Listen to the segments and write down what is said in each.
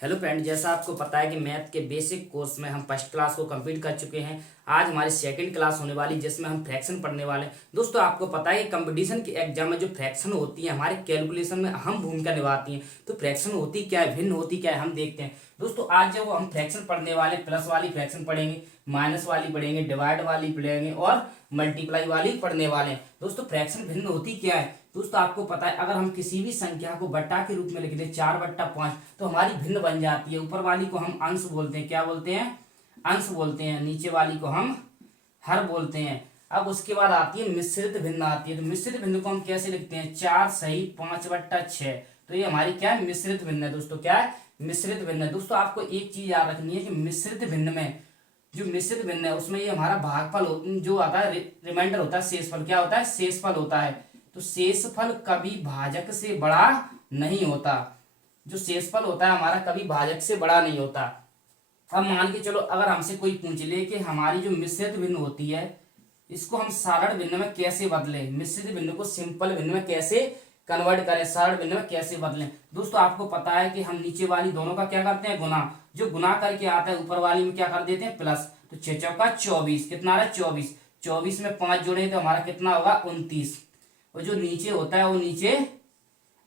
Hello friend, जैसा आपको पता है कि मैथ के बेसिक कोर्स में हम फर्स्ट क्लास को कंप्लीट कर चुके हैं। आज हमारी सेकंड क्लास होने वाली जिसमें हम फ्रैक्शन पढ़ने वाले हैं। दोस्तों, आपको पता है कि कंपटीशन के एग्जाम में जो फ्रैक्शन होती है हमारे कैलकुलेशन में अहम भूमिका निभाती है। तो फ्रैक्शन होती क्या है, भिन्न होती क्या है, हम देखते हैं। दोस्तों, आज जब हम फ्रैक्शन पढ़ने वाले, प्लस वाली फ्रैक्शन पढ़ेंगे, माइनस वाली पढ़ेंगे, डिवाइड वाली पढ़ेंगे और मल्टीप्लाई वाली पढ़ने वाले हैं। दोस्तों, फ्रैक्शन भिन्न होती क्या है? दोस्तों, आपको पता है अगर हम किसी भी संख्या को बट्टा के रूप में लिख दें 4/5 तो हमारी भिन्न बन जाती है। ऊपर वाली को हम अंश बोलते हैं, क्या बोलते हैं? अंश बोलते हैं। नीचे वाली को हम हर बोलते हैं। अब उसके बाद आती है मिश्रित भिन्न आती है। तो मिश्रित भिन्न को हम कैसे लिखते हैं? 4 सही 5/6। तो ये हमारी क्या है? मिश्रित भिन्न है। दोस्तों, क्या है? मिश्रित भिन्न है। दोस्तों, आपको एक चीज याद रखनी है कि मिश्रित भिन्न में जो मिश्रित भिन्न है उसमें ये हमारा भागफल जो आता है, रिमाइंडर होता है, शेषफल क्या होता है? शेषफल होता है। तो शेषफल कभी भाजक से बड़ा नहीं होता। जो शेषफल होता है हमारा कभी भाजक से बड़ा नहीं होता। अब मान के चलो, अगर हमसे कोई पूछ ले कि हमारी जो मिश्रित भिन्न होती है इसको हम सारण भिन्न में कैसे बदलें, मिश्रित भिन्न को सिंपल भिन्न में कैसे कन्वर्ट करें, सारण भिन्न में कैसे बदलें। दोस्तों, आपको पता है कि हम नीचे वाली दोनों का क्या करते हैं? गुना। जो गुना करके आता है ऊपर वाली में क्या कर देते हैं? प्लस। तो 6 चौका 24, कितना आ रहा है? 24। 24 में 5 जोड़े तो हमारा कितना होगा? 29। और जो नीचे होता है वो नीचे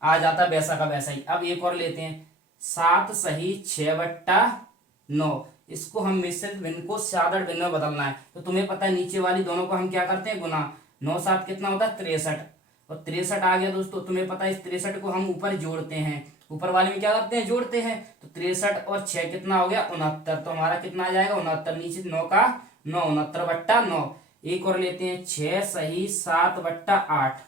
आ जाता है वैसा का वैसा ही। अब एक और लेते हैं, 7 सही 6/9। इसको हम मिश्रित भिन्न को साधारण भिन्न में बदलना है। तो तुम्हें पता है नीचे वाली दोनों को हम क्या करते हैं? गुना। 9 7 कितना होता है? 63। और 63 आ गया। दोस्तों, तुम्हें पता है इस 63 को हम ऊपर जोड़ते हैं। ऊपर वाले में क्या करते हैं? जोड़ते हैं। तो 63 और 6 कितना हो गया? 69। तो हमारा कितना आ जाएगा? 69। नीचे 9 का 9, 69/9। एक और लेते हैं, 6 सही 7/8।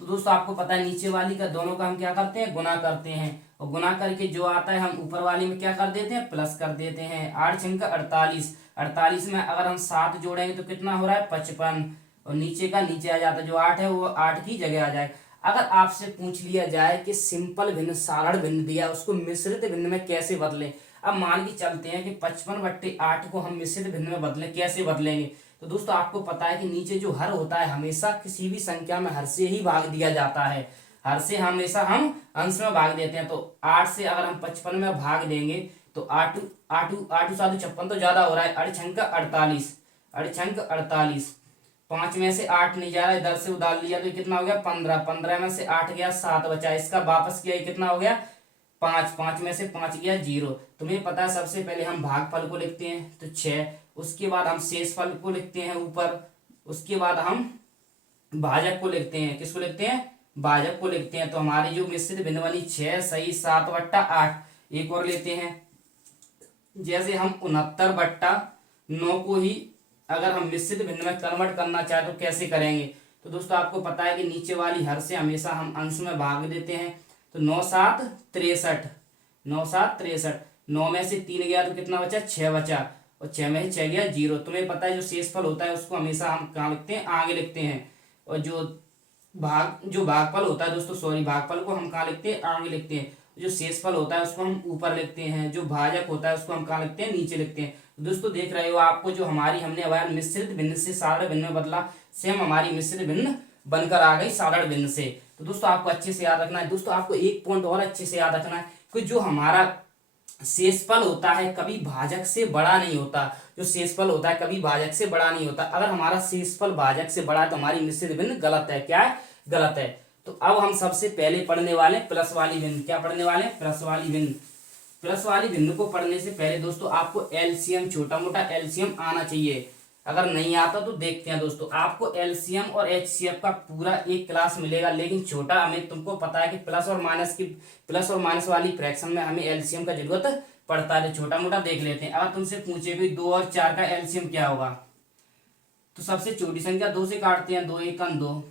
तो दोस्तों, आपको पता है नीचे वाली का दोनों का हम क्या करते हैं? गुना करते हैं। और गुना करके जो आता है हम ऊपर वाली में क्या कर देते हैं? प्लस कर देते हैं। 8 छंका 48। 48 में अगर हम 7 जोड़ेंगे तो कितना हो रहा है? 55। और नीचे का नीचे आ जाता है, जो 8 है वो 8 की जगह आ जाए। अगर आपसे पूछ लिया जाए कि सिंपल भिन्न, साधारण भिन्न दिया, उसको मिश्रित भिन्न में कैसे बदलें। अब मान के चलते हैं कि 55/8 को हम मिश्रित भिन्न में बदलें, कैसे बदलेंगे? तो दोस्तों, आपको पता है कि नीचे जो हर होता है हमेशा किसी भी संख्या में हर से ही भाग दिया जाता है। हर से हमेशा हम अंश में भाग देते हैं। तो 8 से अगर हम 55 में भाग देंगे तो 8 8 8 7 56 तो ज्यादा हो रहा है। 8 छंक 48, 8 छंक 48। 5 में से 8 नहीं जा रहा है, इधर से उधार लिया तो ये कितना हो गया? 15। 15 में से 8 गया, 7 बचा। इसका वापस किया, ये कितना हो गया? 5। 5 में से 5 गया 0। तुम्हें पता है सबसे पहले हम भागफल को लिखते हैं तो 6। उसके बाद हम शेषफल को लिखते हैं ऊपर। उसके बाद हम भाजक को लिखते हैं। किसको लिखते हैं? भाजक को लिखते हैं। तो हमारी जो मिश्रित भिन्न बनी 6 सही 7/8। एक और लेते हैं, जैसे हम 69/9 को ही अगर हम मिश्रित भिन्न में कन्वर्ट करना चाहे तो कैसे करेंगे? तो दोस्तों, आपको पता है कि नीचे वाली हर से हमेशा हम अंश में भाग देते हैं। तो 9 7 63, 9 7 63। 9 में से 3 गया तो कितना बचा? 6 बचा। और 6 में से 6 गया 0। तुम्हें पता है जो शेषफल होता है उसको हमेशा हम कहाँ लिखते हैं? आगे लिखते हैं। और जो भागफल होता है दोस्तों, सॉरी, भागफल को हम कहाँ लिखते हैं? आगे लिखते हैं। जो शेषफल होता है उसको हम ऊपर लिखते हैं। जो भाजक होता है उसको हम कहाँ लिखते हैं? नीचे लिखते हैं। तो दोस्तों, देख रहे हो आपको जो हमारी हमने अब मिश्रित भिन्न से साधारण भिन्न में बदला, सेम हमारी मिश्रित भिन्न बनकर आ गई साधारण भिन्न से। तो दोस्तों, आपको अच्छे से याद रखना है। दोस्तों, आपको एक पॉइंट और अच्छे से याद रखना है कि जो हमारा शेषफल होता है कभी भाजक से बड़ा नहीं होता। जो शेषफल होता है कभी भाजक से बड़ा नहीं होता। अगर हमारा शेषफल भाजक से बड़ा है तो हमारी मिश्रित भिन्न गलत है। क्या है? गलत है। तो अब हम सबसे पहले पढ़ने वाले प्लस वाली भिन्न। क्या पढ़ने वाले? प्लस वाली भिन्न। प्लस वाली भिन्न को पढ़ने से पहले दोस्तों आपको एलसीएम, छोटा मोटा एलसीएम आना चाहिए। अगर नहीं आता तो देखते हैं। दोस्तों, आपको एलसीएम और एचसीएफ का पूरा एक क्लास मिलेगा, लेकिन छोटा हमें तुमको पता है कि प्लस और माइनस वाली फ्रैक्शन में हमें एलसीएम का जरूरत पड़ता है। तो छोटा मोटा देख लेते हैं। अगर तुमसे पूछे भी 2 और 4 का एलसीएम क्या होगा, तो सबसे छोटी संख्या 2 से काटते हैं। 2 एकन 2,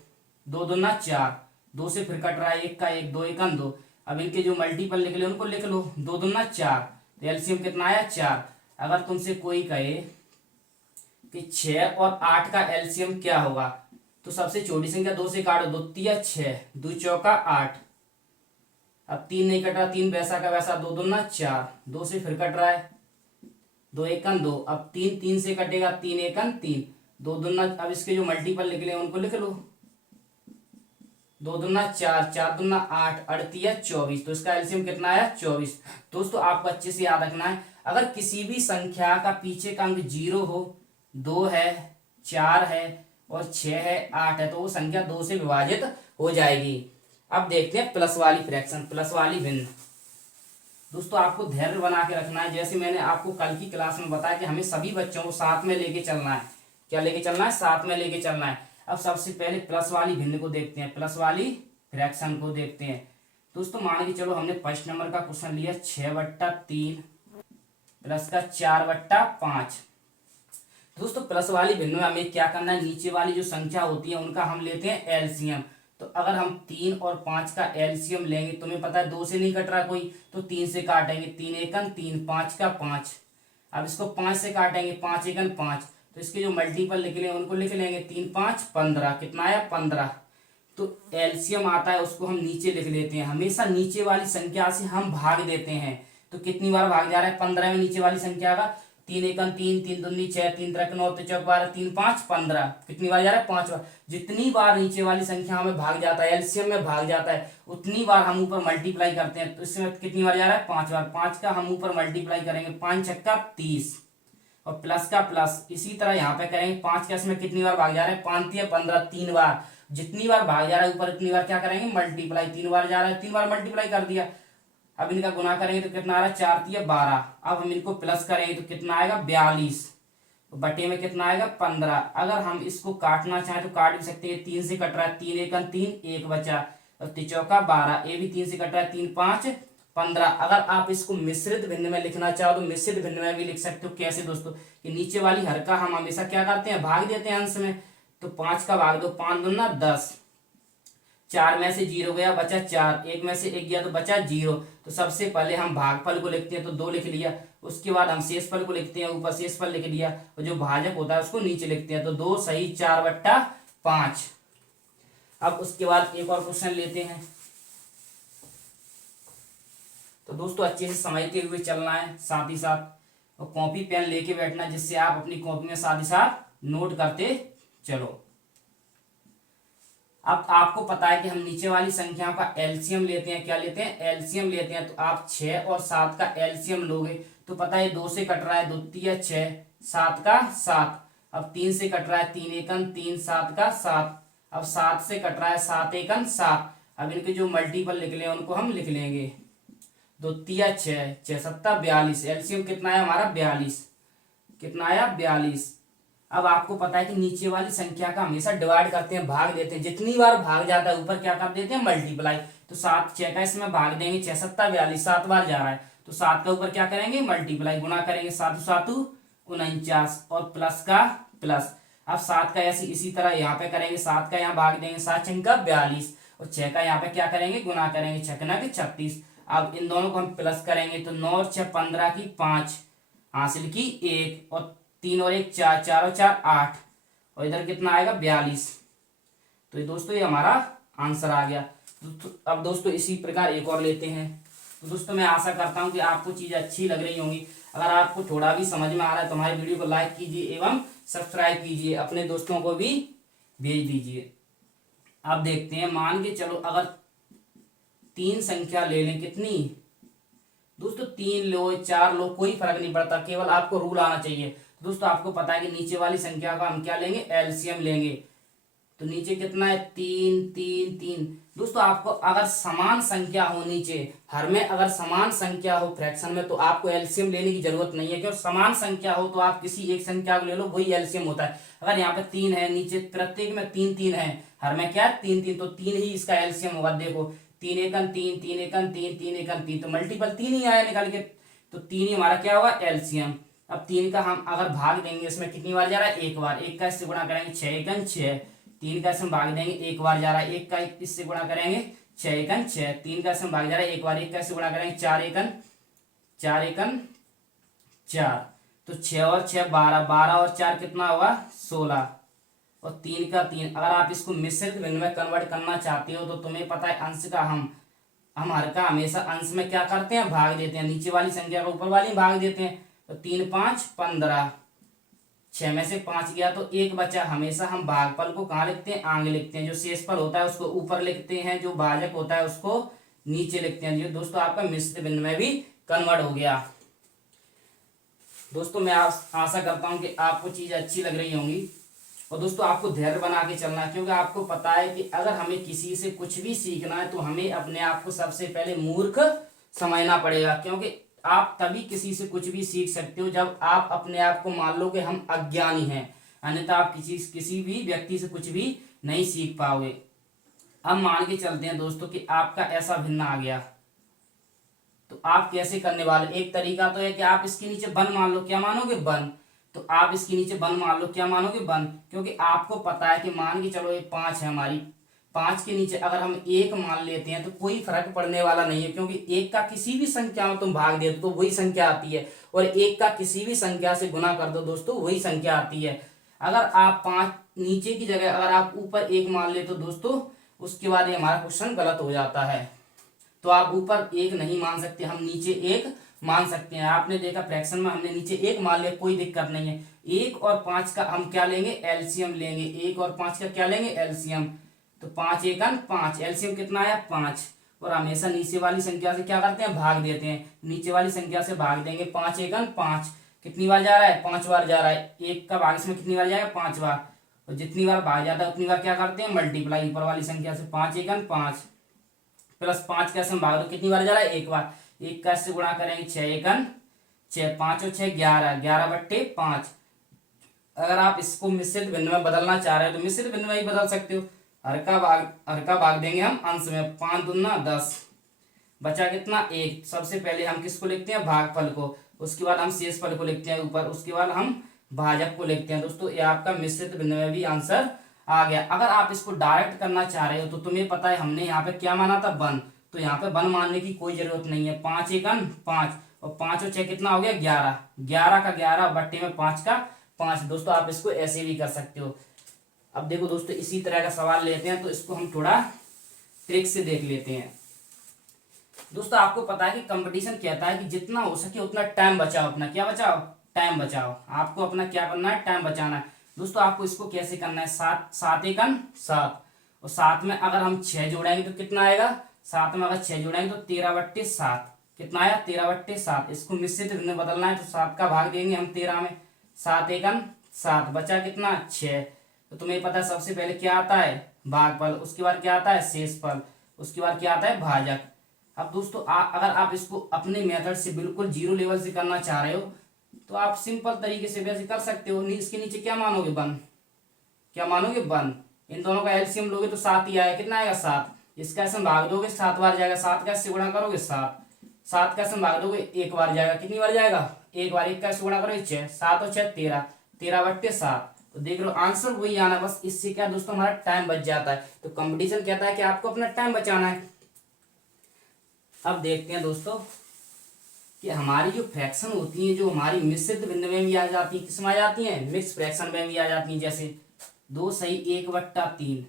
2 दूना 4। 2 से फिर कट रहा है 1 का 1, 2 एकन 2। अब इनके जो मल्टीपल निकले उनको लिख लो। 2 दूना 4। तो एलसीएम कितना आया? 4। अगर तुमसे कोई कहे कि 6 और 8 का एलसीएम क्या होगा, तो सबसे छोटी संख्या 2 से काटो। 2 तिया 6, 2 चौका 8। अब 3 नहीं कट रहा, 3 वैसा का वैसा। 2 दूना 4। 2 से फिर कट रहा है 2 एकन 2। अब 3 3 से कटेगा, 3 एकन 3। 2 दूना, अब इसके जो मल्टीपल निकले उनको लिख लो। दो दूना चार, चार दूना आठ, अड़तिया 24। तो इसका एलसीएम कितना आया? 24। दोस्तों आपको अच्छे से याद रखना है, अगर किसी भी संख्या का पीछे का अंक 0 हो, 2 है, 4 है और 6 है, 8 है, तो वो संख्या 2 से विभाजित हो जाएगी। अब देखते हैं प्लस वाली फ्रैक्शन, प्लस वाली भिन्न। दोस्तों आपको धैर्य बना के रखना है, जैसे मैंने आपको कल की क्लास में बताया कि हमें सभी बच्चों को साथ में लेके चलना है। क्या लेके चलना है? साथ में लेके चलना है। अब सबसे पहले प्लस वाली भिन्न को देखते हैं, प्लस वाली फ्रैक्शन को देखते हैं। दोस्तों मान के चलो हमने फर्स्ट नंबर का क्वेश्चन लिया 6/3 प्लस का 4/5। दोस्तों प्लस वाली भिन्न में हमें क्या करना है, नीचे वाली जो संख्या होती है उनका हम लेते हैं एलसीएम। तो अगर हम 3 और 5 का एलसीएम लेंगे, तुम्हें पता है 2 से नहीं कट रहा कोई, तो 3 से काटेंगे, 3 एकन 3, 5 का 5। अब इसको 5 से काटेंगे, 5 एकन 5, तो इसके जो मल्टीपल निकले उनको लिख लेंगे, 3 5 15। कितना आया? 15। तो एलसीएम आता है उसको हम नीचे लिख लेते हैं, हमेशा नीचे वाली संख्या से हम भाग देते हैं। तो कितनी बार भाग जा रहा है 15 में नीचे वाली संख्या का? 3 एकन 3, 3 दूनी 6, 3 त्रिक 9, 3 चौक 12, 3 5 15। कितनी बार जा रहा है? 5 बार। जितनी बार नीचे वाली संख्या में भाग जाता है, एलसीएम में भाग जाता है, उतनी बार हम ऊपर मल्टीप्लाई करते हैं। तो इसमें कितनी बार जा रहा है? 5 बार। 5 का हम ऊपर मल्टीप्लाई करेंगे, 5 छक्का 30 और प्लस का प्लस इसी तरह यहाँ पे करेंगे। 5 का इसमें कितनी बार भाग जा रहा है? 5 या 15, 3 बार। जितनी बार भाग जा रहा है ऊपर उतनी बार क्या करेंगे? मल्टीप्लाई। 3 बार जा रहा है, 3 बार मल्टीप्लाई कर दिया। अब इनका गुना करेंगे तो कितना आ रहा है? 4 या 12। अब हम इनको प्लस करेंगे तो कितना आएगा? 42 बटे में कितना आएगा? 15। अगर हम इसको काटना चाहें तो काट भी सकते हैं, 3 से कट रहा है, 3 एकन 3, 1 बचा और 3 चौका 12। ये भी 3 से कट रहा है, 3 5 15। अगर आप इसको मिश्रित भिन्न में लिखना चाहो तो मिश्रित भिन्न में भी लिख सकते हो। कैसे दोस्तों? कि नीचे वाली हर का हम हमेशा क्या करते हैं? भाग देते हैं अंश में। तो 5 का भाग दो, 5 दूना 10, 4 में से 0 गया, बचा 4, 1 में से 1 गया तो बचा 0। तो सबसे पहले हम भागफल को लिखते हैं, तो 2 लिख लिया। उसके बाद हम शेषफल को लिखते हैं, ऊपर शेषफल लिख लिया और जो भाजक होता है उसको नीचे लिखते हैं। तो 2 सही 4/5। अब उसके बाद एक और क्वेश्चन लेते हैं। तो दोस्तों अच्छे से समझते हुए चलना है साथ ही साथ, और कॉपी पेन लेके बैठना जिससे आप अपनी कॉपी में साथ ही साथ नोट करते चलो। अब आपको पता है कि हम नीचे वाली संख्याओं का एलसीएम लेते हैं। क्या लेते हैं? एलसीएम लेते हैं। तो आप 6 और 7 का एलसीएम लोगे तो पता है 2 से कट रहा है, 2 तिया 6, 7 का 7। अब 3 से कट रहा है, 3 एकन 3, 7 का 7। अब 7 से कट रहा है, 7 एकन 7। अब इनके जो मल्टीपल निकले हैं उनको हम लिख लेंगे, 2 तिया 6, 6 सत्ता 42। एलसीएम कितना है हमारा? 42। कितना आया? 42। अब आपको पता है कि नीचे वाली संख्या का हमेशा डिवाइड करते हैं, भाग देते हैं। जितनी बार भाग जाता है ऊपर क्या कर देते हैं? मल्टीप्लाई। तो 7 6 का इसमें भाग देंगे, 6 सत्ता 42, 7 बार जा रहा है तो 7 का ऊपर क्या करेंगे? मल्टीप्लाई। गुना करेंगे, 7 7 49 और प्लस का प्लस। अब 7 का ऐसी इसी तरह यहाँ पे करेंगे, 7 का यहाँ भाग देंगे, 7 6 का 42 और 6 का यहाँ पे क्या करेंगे? गुना करेंगे, 6 के 36। अब इन दोनों को हम प्लस करेंगे तो 9 और 6 15 की 5 हासिल की 1 और 3 और 1 4, 4 और 4 8 और इधर कितना आएगा? 42। तो ये दोस्तों ये हमारा आंसर आ गया। अब दोस्तों इसी प्रकार एक और लेते हैं। तो दोस्तों मैं आशा करता हूं कि आपको चीज़ अच्छी लग रही होंगी। अगर आपको थोड़ा भी समझ में आ रहा है तो हमारी वीडियो को लाइक कीजिए एवं सब्सक्राइब कीजिए, अपने दोस्तों को भी भेज दीजिए। अब देखते हैं, मान के चलो अगर 3 संख्या ले लें, कितनी दोस्तों? 3 लो 4 लो, कोई फर्क नहीं पड़ता, केवल आपको रूल आना चाहिए। दोस्तों आपको पता है कि नीचे वाली संख्या का हम क्या लेंगे? एलसीएम लेंगे। तो नीचे कितना है? 3 3 3। दोस्तों आपको अगर समान संख्या हो, नीचे हर में अगर समान संख्या हो फ्रैक्शन में, तो आपको एलसीएम लेने की जरूरत नहीं है, क्योंकि समान संख्या हो तो आप किसी एक संख्या को ले लो, वही एलसीएम होता है। अगर यहाँ पे 3 है, नीचे प्रत्येक में 3 3 है, हर में क्या है? 3 3, तो 3 ही इसका एलसीएम होगा। देखो 3 एकन 3, 3 एकन 3, 3 एकन 3, तो मल्टीपल 3 ही आया निकल के, तो 3 ही हमारा क्या होगा? एलसीएम। अब 3 का हम अगर भाग देंगे, इसमें कितनी बार जा रहा है? 1 बार। 1 का इससे गुणा करेंगे, 6 एकन 6। 3 का इसमें भाग देंगे, 1 बार जा रहा है, 1 का इससे गुणा करेंगे, 6 एकन 6। 3 का इसमें भाग जा रहा है 1 बार, 1 का इससे गुणा करेंगे, 4 एकन 4। तो 6 और 6 12, 12 और 4 कितना होगा? 16 और 3 का 3। अगर आप इसको मिश्रित भिन्न में कन्वर्ट करना चाहते हो तो तुम्हें पता है अंश का हम हर का हमेशा अंश में क्या करते हैं? भाग देते हैं। नीचे वाली संख्या को ऊपर वाली भाग देते हैं। तो 3 5 15 6 में से 5 गया तो 1 बचा। हमेशा हम भागफल को कहाँ लिखते हैं, आगे लिखते हैं। जो शेषफल होता है उसको ऊपर लिखते हैं, जो भाजक होता है उसको नीचे लिखते हैं। ये दोस्तों आपका मिश्रित भिन्न में भी कन्वर्ट हो गया। दोस्तों मैं आशा करता हूं कि आपको चीज अच्छी लग रही होंगी। और दोस्तों आपको धैर्य बना के चलना है, क्योंकि आपको पता है कि अगर हमें किसी से कुछ भी सीखना है तो हमें अपने आप को सबसे पहले मूर्ख समझना पड़ेगा। क्योंकि आप तभी किसी से कुछ भी सीख सकते हो जब आप अपने आप को मान लो कि हम अज्ञानी हैं, अन्यथा आप किसी भी व्यक्ति से कुछ भी नहीं सीख पाओगे। अब मान के चलते हैं दोस्तों कि आपका ऐसा भिन्न आ गया, तो आप कैसे करने वाले। एक तरीका तो है कि आप इसके नीचे बन मान लो, क्या मानोगे, बन। तो आप इसके नीचे बन मान लो, क्या मानोगे, बन। क्योंकि आपको पता है कि मान के चलो ये 5 है हमारी, 5 के नीचे अगर हम 1 मान लेते हैं तो कोई फर्क पड़ने वाला नहीं है, क्योंकि 1 का किसी भी संख्या में तुम भाग दे तो वही संख्या आती है, और 1 का किसी भी संख्या से गुना कर दो दोस्तों वही संख्या आती है। अगर आप 5 नीचे की जगह अगर आप ऊपर 1 मान ले तो दोस्तों उसके बाद ये हमारा क्वेश्चन गलत हो जाता है। तो आप ऊपर 1 नहीं मान सकते, हम नीचे 1 मान सकते हैं। आपने देखा फ्रैक्शन में हमने नीचे 1 मान लिया, कोई दिक्कत नहीं है। 1 और 5 का हम क्या लेंगे, एलसीएम लेंगे। 1 और 5 का क्या लेंगे, एलसीएम। तो 5 एकन 5, एलसीएम कितना आया, 5। और हमेशा नीचे वाली संख्या से क्या करते हैं, भाग देते हैं। नीचे वाली संख्या से भाग देंगे, 5 एकन 5 कितनी बार जा रहा है, 5 बार जा रहा है। 1 का भाग इसमें कितनी बार जाएगा, 5 बार। और जितनी बार भाग जाता है उतनी बार क्या करते हैं, मल्टीप्लाई ऊपर वाली संख्या से। 5 एकन 5 प्लस 5 कैसे भाग दो, कितनी बार जा रहा है, 1 बार। 1 का से गुणा करेंगे, 6 एकन 6, 5 और 6 11, 11/5। अगर आप इसको मिश्रित भिन्न में बदलना चाह रहे हो तो मिश्रित भिन्न में ही बदल सकते हो। हर का भाग देंगे हम अंश में, 5 दूना 10, बचा कितना, 1। सबसे पहले हम किसको लिखते हैं, भागफल को, उसके बाद हम शेषफल को लिखते हैं ऊपर, उसके बाद हम भाजक को लिखते हैं। दोस्तों ये आपका मिश्रित भिन्न में भी आंसर आ गया। अगर आप इसको डायरेक्ट करना चाह रहे हो तो तुम्हें पता है हमने यहाँ पे क्या माना था, बन। तो यहाँ पे बन मानने की कोई जरूरत नहीं है। 5 एकन 5 और 5 और 6 कितना हो गया, 11। 11 का 11 बट्टे में 5 का 5। दोस्तों आप इसको ऐसे भी कर सकते हो। अब देखो दोस्तों इसी तरह का सवाल लेते हैं, तो इसको हम थोड़ा ट्रिक से देख लेते हैं। दोस्तों आपको पता है कि कंपटीशन कहता है कि जितना हो सके उतना टाइम बचाओ, अपना क्या बचाओ, टाइम बचाओ। आपको अपना क्या करना है, टाइम बचाना है। दोस्तों आपको इसको कैसे करना है, 7 एकन 7, और 7 में अगर हम 6 जोड़ेंगे तो कितना आएगा, 7 में अगर 6 जोड़ेंगे तो 13/7 कितना आया, 13/7। इसको मिश्रित भिन्न में बदलना है तो 7 का भाग देंगे हम 13 में, 7 एकन 7, बचा कितना, 6। तो तुम्हें पता है सबसे पहले क्या आता है, भागफल, उसके बाद क्या आता है, शेषफल, उसके बाद क्या आता है, भाजक। अब दोस्तों अगर आप इसको अपने मेथड से बिल्कुल जीरो लेवल से करना चाह रहे हो तो आप सिंपल तरीके से वैसे कर सकते हो। इसके नीचे क्या मानोगे, बन। क्या मानोगे, बन। इन दोनों का एलसीएम लोगे तो 7 ही आएगा, कितना आएगा, 7। इसका ऐसे भाग दोगे 7 बार जाएगा, 7 का इससे गुणा करोगे 7, 7 का ऐसे भाग दोगे 1 बार जाएगा, कितनी बार जाएगा, 1 बार। 1 का इससे गुणा करोगे 6, 7 और 6 13, 13/7। तो देख लो आंसर वही आना, बस इससे क्या दोस्तों हमारा टाइम बच जाता है। तो कंपटीशन कहता है कि आपको अपना टाइम बचाना है। अब देखते हैं दोस्तों कि हमारी जो फ्रैक्शन होती है, जो हमारी मिश्रित भिन्न में भी आ जाती है, किसमें आ जाती है, मिक्स फ्रैक्शन में भी आ जाती है। जैसे 2 सही 1/3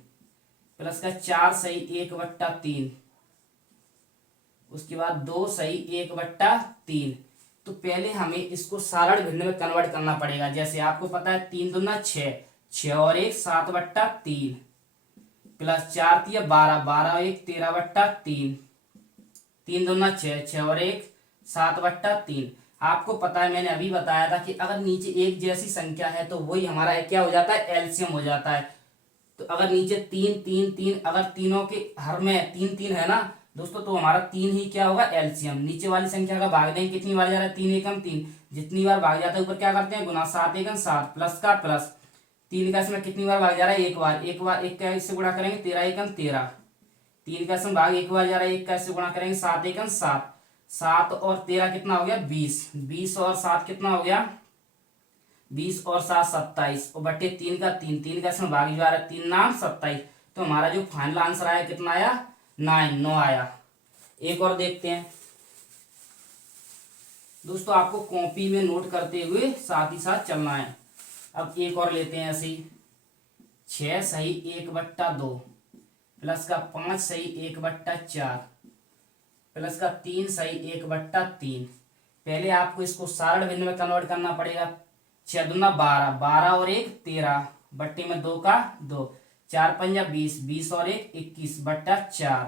प्लस का 4 सही 1/3, उसके बाद 2 सही 1/3। तो पहले हमें इसको सारण भिन्न में कन्वर्ट करना पड़ेगा। जैसे आपको पता है 3 दूना 6, 6 और 1 7/3 प्लस 4 तिया 12, 12 और 1 13/3, 3 दूना 6, 6 और 1 7/3। आपको पता है मैंने अभी बताया था कि अगर नीचे एक जैसी संख्या है तो वही हमारा क्या हो जाता है, एलसीएम हो जाता है। तो अगर नीचे 3 3 3, अगर तीनों के हर में 3 3 है ना दोस्तों, तो हमारा 3 ही क्या होगा, एलसीएम। नीचे वाली संख्या का भाग देंगे, कितनी बार जा रहा है, 3 एकम 3, जितनी बार भाग जाता है ऊपर क्या करते हैं, गुना, 7 एकम 7 प्लस का प्लस, 3 का इसमें कितनी बार भाग जा रहा है, 1 बार। 1 बार 1 का इससे गुणा करेंगे 13 एकम 13, 3 का इसमें भाग 1 बार जा रहा है, 1 का इससे गुणा करेंगे 7 एकम 7, 7 और 13 कितना हो गया, 20, 20 और 7 कितना हो गया, 20 और 7 27, और बट्टे 3 का 3, 3 का इसमें भाग जा रहा है 3 नाम 27। तो हमारा जो फाइनल आंसर आया कितना आया, 9 आया। एक और देखते हैं दोस्तों, आपको कॉपी में नोट करते हुए साथ ही साथ चलना है। अब एक और लेते हैं ऐसे 6 सही 1/2 प्लस का 5 सही 1/4 प्लस का 3 सही 1/3। पहले आपको इसको सारण भिन्न में कन्वर्ट करना पड़ेगा। छह दूना 12, 12 और एक 13, बट्टे में 2 का 2, 4 पंजा 20, 20 और एक 21 बट्टा 4,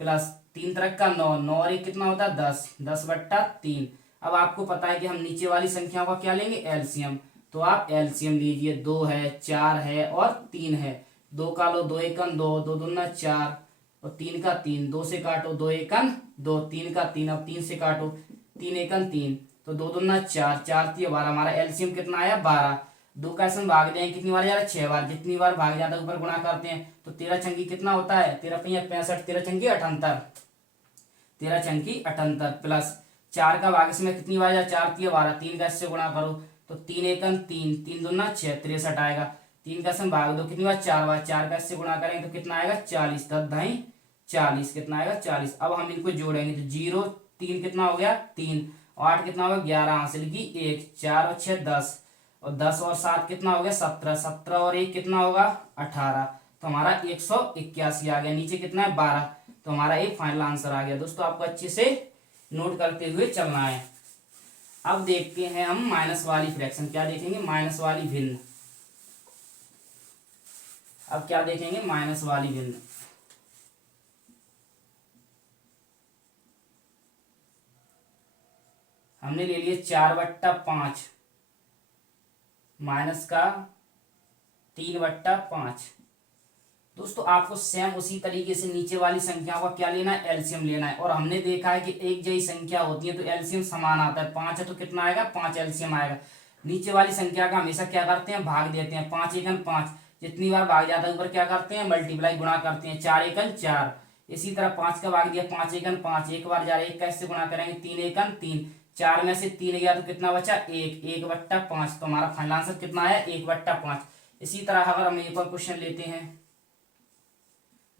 प्लस 3 तरह का 9, 9 और एक कितना होता है 10, 10 बट्टा 3। अब आपको पता है कि हम नीचे वाली संख्याओं का क्या लेंगे, एलसीएम। तो आप एलसीएम लीजिए, 2 है, 4 है और 3 है। 2 का लो, 2 एकन 2, 2 दूना 4 और 3 का 3, 2 से काटो, 2 एकन 2, 3 का 3, अब 3 से काटो, 3 एकन 3, तो 2 दूना 4, 4 3 12, हमारा एलसीएम कितना आया 12। 2 का इसमें भाग दें कितनी बार जा रहा है, 6 बार, जितनी बार भाग जाता है ऊपर गुणा करते हैं। तो 13 छंगी कितना होता है, 13 पंजा 65, 13 छंगी 78, 13 छंगी 78, प्लस 4 का भाग इसमें कितनी बार जा, 4 3 12, 3 का इससे गुणा करो तो 3 एकन 3, 3 दूना 6, 63 आएगा। 3 का इसमें भाग दो कितनी बार, 4 बार, 4 का इससे गुणा करेंगे तो कितना आएगा 40, 10 ढाई 40, कितना आएगा 40। अब हम इनको जोड़ेंगे तो 0 3 कितना हो गया 3, 8 कितना हो गया 11, हासिल की 1, 4 और 6 10, और 10 और 7 कितना हो गया 17, 17 और 1 कितना होगा 18, तो हमारा 181 आ गया। नीचे कितना है 12, तो हमारा एक फाइनल आंसर आ गया। दोस्तों आपको अच्छे से नोट करते हुए चलना है। अब देखते हैं हम माइनस वाली फ्रैक्शन, क्या देखेंगे, माइनस वाली भिन्न। अब क्या देखेंगे, माइनस वाली भिन्न। हमने ले लिए 4/5 माइनस का 3/5। दोस्तों आपको सेम उसी तरीके से नीचे वाली संख्याओं का क्या लेना है, एलसीएम लेना है। और हमने देखा है कि एक जैसी संख्या होती है तो एलसीएम समान आता है। 5 है तो कितना आएगा, 5 एलसीएम आएगा। नीचे वाली संख्या का हमेशा क्या करते हैं, भाग देते हैं। 5 एकन 5, जितनी बार भाग जाता है ऊपर क्या करते हैं, मल्टीप्लाई गुणा करते हैं। 4 एकन 4, इसी तरह 5 का भाग दिया, 5 एकन 5, एक बार जा रहा है, 1 का इससे गुणा करेंगे, 3 एकन 3, 4 में से 3 गया तो कितना बचा 1, 1/5। तो हमारा फाइनल आंसर कितना आया 1/5। इसी तरह अगर हम एक और क्वेश्चन लेते हैं,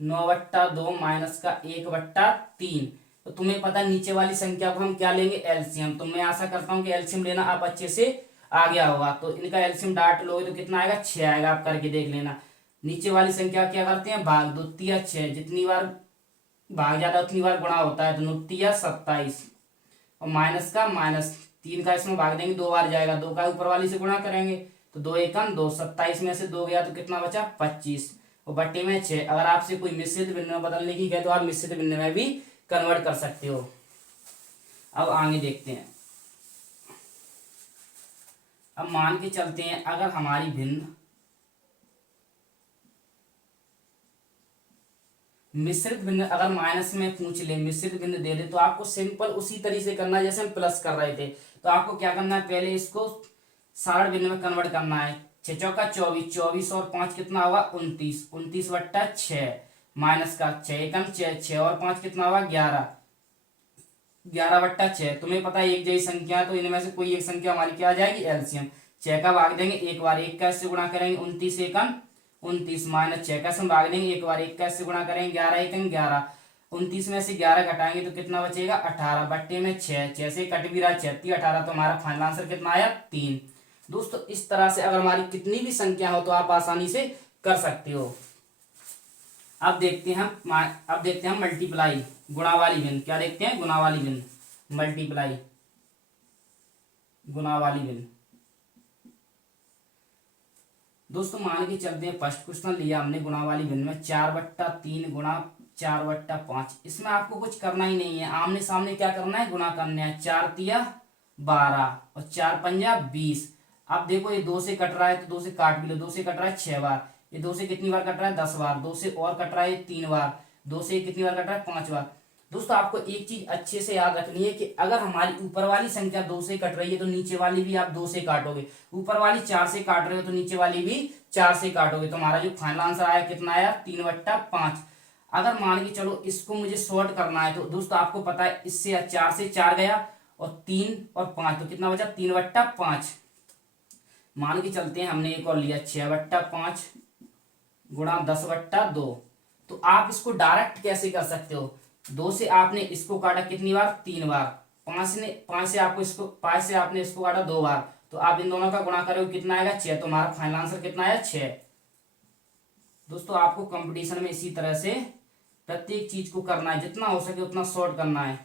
9/2 माइनस का 1/3। तो तुम्हें पता है नीचे वाली संख्या को हम क्या लेंगे, एलसीएम। तो मैं आशा करता हूं कि एलसीएम लेना आप अच्छे से आ गया होगा। तो इनका एलसीएम डाट लोगे तो कितना आएगा 6 आएगा, आप करके देख लेना। नीचे वाली संख्या क्या करते हैं, भाग दो, 6, जितनी बार भाग जाता है उतनी बार गुणा होता है, तो 27, और माइनस का माइनस 3 का इसमें भाग देंगे, 2 बार जाएगा, 2 का ऊपर वाली से गुणा करेंगे तो 2 एकन 2, 27 में से 2 गया तो कितना बचा 25, और बट्टे में 6। अगर आपसे कोई मिश्रित भिन्न में बदलने की कहे तो आप मिश्रित भिन्न में भी कन्वर्ट कर सकते हो। अब आगे देखते हैं। अब मान के चलते हैं अगर हमारी भिन्न मिश्रित भिन्न अगर माइनस में पूछ ले, मिश्रित भिन्न दे दे, तो आपको सिंपल उसी तरीके से करना है जैसे हम प्लस कर रहे थे। तो आपको क्या करना है, पहले इसको सरल भिन्न में कन्वर्ट करना है। 6 चौका 24, 24 और 5 कितना होगा 29, 29/6 माइनस का 6 एकम 6, 6 और 5 कितना होगा 11, 11/6। तुम्हें पता है एक जैसी संख्या, तो इनमें से कोई एक संख्या हमारी क्या आ जाएगी, एलसीएम। 6 का भाग देंगे एक बार, 1 का इससे गुणा करेंगे, 29 एकम 29 माइनस 6 का भाग देंगे एक बार, 1 का इससे गुणा करेंगे, 11 एकम 11, 29 में से 11 घटाएंगे तो कितना बचेगा 18, बट्टे में 6, 6 से कट भी रहा 36, 18, तो हमारा फाइनल आंसर कितना आया 3। दोस्तों इस तरह से अगर हमारी कितनी भी संख्या हो तो आप आसानी से कर सकते हो। अब देखते हैं मल्टीप्लाई, गुणा वाली भिन्न। क्या देखते हैं, गुणा वाली भिन्न, मल्टीप्लाई गुणा वाली भिन्न। दोस्तों मान के चलते हैं फर्स्ट क्वेश्चन लिया हमने गुणा वाली भिन्न में, 4/3 गुणा 4/5। इसमें आपको कुछ करना ही नहीं है, आमने सामने क्या करना है, गुणा करना है। 4 तिया 12 और 4 पंजा 20। अब देखो ये 2 से कट रहा है तो 2 से काट भी लो, 2 से कट रहा है 6 बार, ये 2 से कितनी बार कट रहा है 10 बार, 2 से और कट रहा है 3 बार, 2 से कितनी बार कट रहा है 5 बार। दोस्तों आपको एक चीज अच्छे से याद रखनी है कि अगर हमारी ऊपर वाली संख्या 2 से कट रही है तो नीचे वाली भी आप 2 से काटोगे। ऊपर वाली 4 से काट रहे हो तो नीचे वाली भी 4 से काटोगे। तो हमारा जो फाइनल आंसर आया कितना आया 3/5। अगर मान के चलो इसको मुझे शॉर्ट करना है तो दोस्तों आपको पता है इससे 4 से 4 गया और 3 और 5, तो कितना बचा 3/5। मान के चलते हैं हमने एक और लिया 6/5 गुणा 10/2। तो आप इसको डायरेक्ट कैसे कर सकते हो, 2 से आपने इसको काटा कितनी बार 3 बार, 5 से आपने इसको काटा 2 बार, तो आप इन दोनों का गुणा करोगे कितना आएगा 6। तो हमारा फाइनल आंसर कितना आया 6। दोस्तों आपको कंपटीशन में इसी तरह से प्रत्येक चीज को करना है, जितना हो सके उतना शॉर्ट करना है।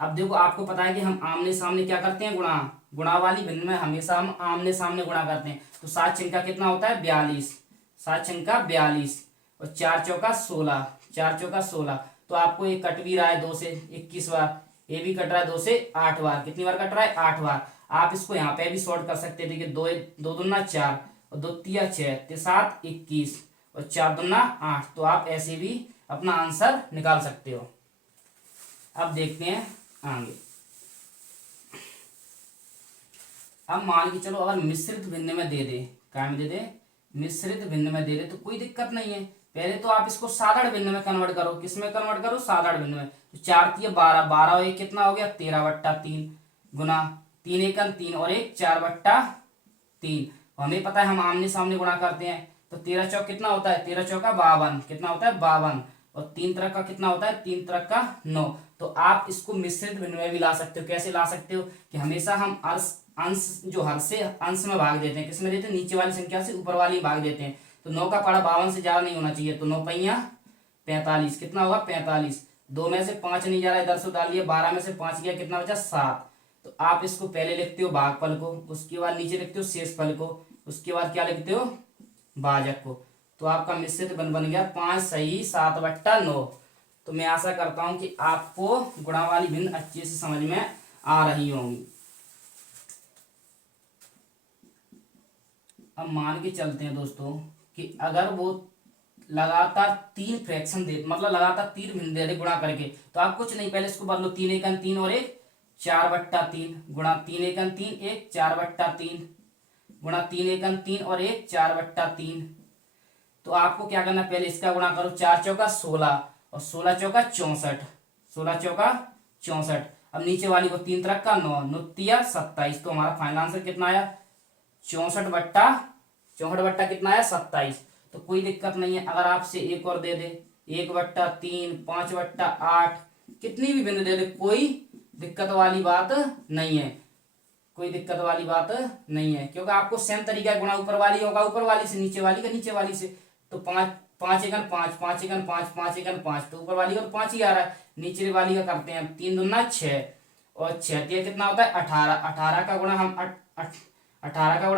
अब देखो आपको पता है कि हम आमने सामने क्या करते हैं, गुणा। गुणा वाली भिन्न में हमेशा हम आमने सामने गुणा करते हैं। तो 7 छक्का कितना होता है, 42। 7 छक्का 42 और 4 चौका 16। 4 चौका 16। तो आपको ये कट भी रहा है 2 से 21 बार, ये भी कट रहा है 2 से 8 बार। कितनी बार कट रहा है, 8 बार। आप इसको यहाँ पे भी सॉल्व कर सकते हैं। देखिए 2 दूना 4 और 2 तिया 6, 7 21 और 4 दूना 8। तो आप ऐसे भी अपना आंसर निकाल सकते हो। अब देखते हैं आगे। अब मान के चलो अगर मिश्रित भिन्न में दे दे, क्या में दे दे, मिश्रित भिन्न में दे दे, तो कोई दिक्कत नहीं है। पहले तो आप इसको साधारण भिन्न में कन्वर्ट करो। किस में कन्वर्ट करो, साधारण भिन्न में। तो 4 तिया 12, 12 और 1 कितना हो गया, 13/3 गुना 3 एकम 3 और 1 4/3। हमें पता है हम आमने सामने गुणा करते हैं। तो 13 चौक कितना होता है, 13 चौका 52। कितना होता है, 52। और 3 तरह का कितना होता है, 3 तरह का 9। तो आप इसको मिश्रित भिन्न में भी ला सकते हो। कैसे ला सकते हो कि हमेशा हम अंश जो हर से अंश में भाग देते हैं। किस में देते हैं, नीचे वाली संख्या से ऊपर वाली भाग देते हैं। तो 9 का पड़ा 52 से ज्यादा नहीं होना चाहिए। तो 9 पहिया 45। कितना होगा, 45। 2 में से 5 नहीं जा रहा है, इधर से डाल लिया। 12 में से 5 गया, कितना बचा, 7। तो आप इसको पहले लिखते हो भागफल को, उसके बाद नीचे लिखते हो शेषफल को, उसके बाद क्या लिखते हो, भाजक को। तो आपका मिश्रित बन गया 5 सही 7/9। तो मैं आशा करता हूं कि आपको गुणा वाली भिन्न अच्छे से समझ में आ रही होंगी। अब मान के चलते हैं दोस्तों कि अगर वो लगातार 3 फ्रैक्शन दे, मतलब लगातार 3 भिन्न दे दे गुणा करके, तो आप कुछ नहीं, पहले इसको बदलो। 3 एकम 3 और 1 4/3 गुणा 3 एकम 3 1 4/3 गुणा 3 एकम 3 और 1 4/3। तो आपको क्या करना, पहले इसका गुणा करो। 4 चौका 16 और 16 चौका 64। 16 चौका 64। अब नीचे वाली को 3 तरह का 9, 9 तिया 27। तो हमारा फाइनल आंसर कितना आया, 64/64 कितना आया, 27। तो कोई दिक्कत नहीं है। अगर आपसे एक और दे दे, 1/3 5/8 कितनी भी भिन्न दे दे, कोई दिक्कत वाली बात नहीं है। कोई दिक्कत वाली बात नहीं है, क्योंकि आपको सेम तरीका गुणा ऊपर वाली होगा ऊपर वाली से, नीचे वाली का नीचे वाली से। तो 5 एकम 5 5 एकम 5 5 एकम 5। तो ऊपर वाली का तो 5 ही आ रहा है, नीचे वाली का करते हैं 3 दूना 6 और 6 तिया कितना होता है, 18। 18 का गुणा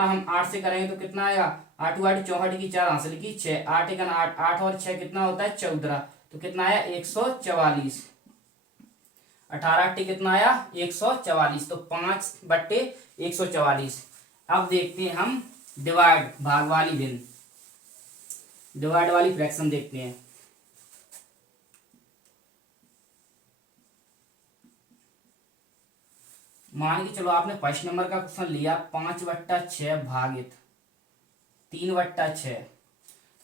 हम 8 से करेंगे तो कितना आएगा, 8 8 64 की 4 हासिल की 6, 8 एकम 8 8 और 6 कितना होता है, 14। तो कितना आया, 144। 18 8 कितना आया, 144। तो 5/144। अब देखते हैं हम डिवाइड, भाग वाली भिन्न, डिवाइड वाली फ्रैक्शन देखते हैं। मान के चलो आपने फर्स्ट नंबर का क्वेश्चन लिया, 5/6 भागित 3/6।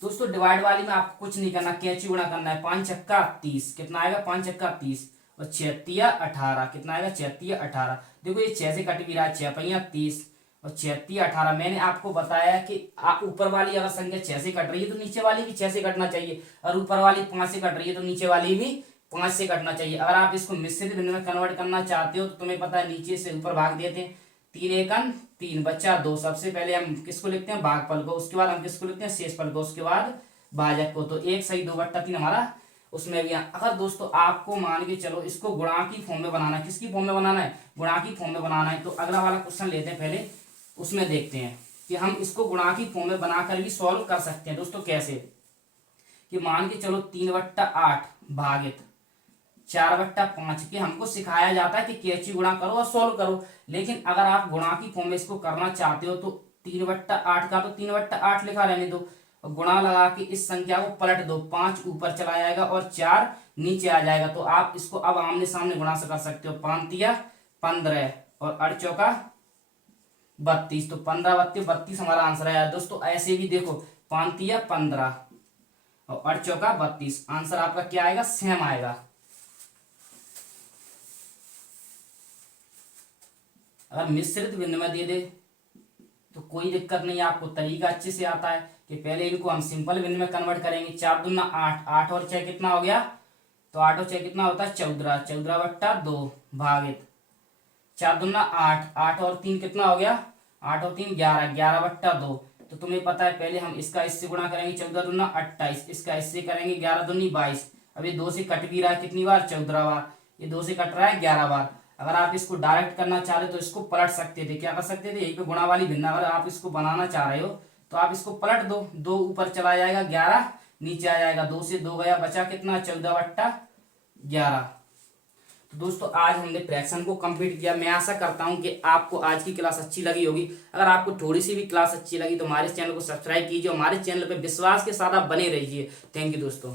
दोस्तों डिवाइड वाली में आपको कुछ नहीं करना, कैंची गुणा करना है। 5 छक्का 30 कितना आएगा, 5 छक्का 30 और 6 तिया 18 कितना आएगा, 6 तिया 18। देखो ये 6 से कट भी रहा है, 6 पहिया 30 और 6 तिया 18। मैंने आपको बताया कि ऊपर वाली अगर संख्या 6 से कट रही है तो नीचे वाली भी 6 से कटना चाहिए, और ऊपर वाली 5 से कट रही है तो नीचे वाली भी 5 से कटना चाहिए। अगर आप इसको मिश्रित भिन्न में कन्वर्ट करना चाहते हो तो तुम्हें पता है नीचे से ऊपर भाग देते हैं। 3 एकम 3 बच्चा 2। सबसे पहले हम किसको लिखते हैं, भागफल को, उसके बाद हम किसको लिखते हैं, शेषफल को, उसके बाद भाजक को। तो 1 सही 2/3 हमारा उसमें भी। अगर दोस्तों आपको मान के चलो इसको गुणा की फॉर्म में बनाना है, किसकी फॉर्म में बनाना है, गुणा की फॉर्म में बनाना है, तो अगला वाला क्वेश्चन लेते हैं पहले, उसमें देखते हैं कि हम इसको गुणा की फॉर्म में बनाकर भी सॉल्व कर सकते हैं। दोस्तों कैसे, कि मान के चलो 3/8 भागित 4/5 के हमको सिखाया जाता है कि कैची गुणा करो और सॉल्व करो। लेकिन अगर आप गुणा की फॉर्म में इसको करना चाहते हो तो 3/8 का तो 3/8 लिखा रहने दो, गुणा लगा के इस संख्या को पलट दो, 5 ऊपर चला जाएगा और 4 नीचे आ जाएगा। तो आप इसको अब आमने सामने गुणा से कर सकते हो। 5 तिया 15 और 8 चौका 32। तो 15 32 32 हमारा आंसर है। दोस्तों ऐसे भी देखो, 5 तिया 15 और 8 चौका 32, आंसर आपका क्या आएगा, सेम आएगा। अगर मिश्रित भिन्न में दे दे तो कोई दिक्कत नहीं है, आपको तरीका अच्छे से आता है कि पहले इनको हम सिंपल भिन्न में कन्वर्ट करेंगे। 4 दूना 8, 8 और 6 कितना हो गया, तो 8 और 6 कितना होता है, 14, 14/2 भागित 4 दूना 8, 8 और 3 कितना हो गया, 8 और 3 11, 11/2। तो तुम्हें पता है पहले हम इसका इससे गुणा करेंगे, 14 दूना 28, इसका इससे करेंगे 11 दूनी 22। अब ये 2 से कट भी रहा है कितनी बार, 14 बार। ये 2 से कट रहा है 11 बार। अगर आप इसको डायरेक्ट करना चाह रहे हो तो इसको पलट सकते थे, क्या कर सकते थे, यहीं पे गुणा वाली भिन्न अगर आप इसको बनाना चाह रहे हो तो आप इसको पलट दो, 2 ऊपर चला जाएगा 11 नीचे आ जाएगा, 2 से 2 गया, बचा कितना 14 बट्टा 11। तो दोस्तों आज हमने फ्रैक्शन को कंप्लीट किया। मैं आशा करता हूं कि आपको आज की क्लास अच्छी लगी होगी। अगर आपको थोड़ी सी भी क्लास अच्छी लगी तो हमारे चैनल को सब्सक्राइब कीजिए, हमारे चैनल पर विश्वास के साथ आप बने रहिए। थैंक यू दोस्तों।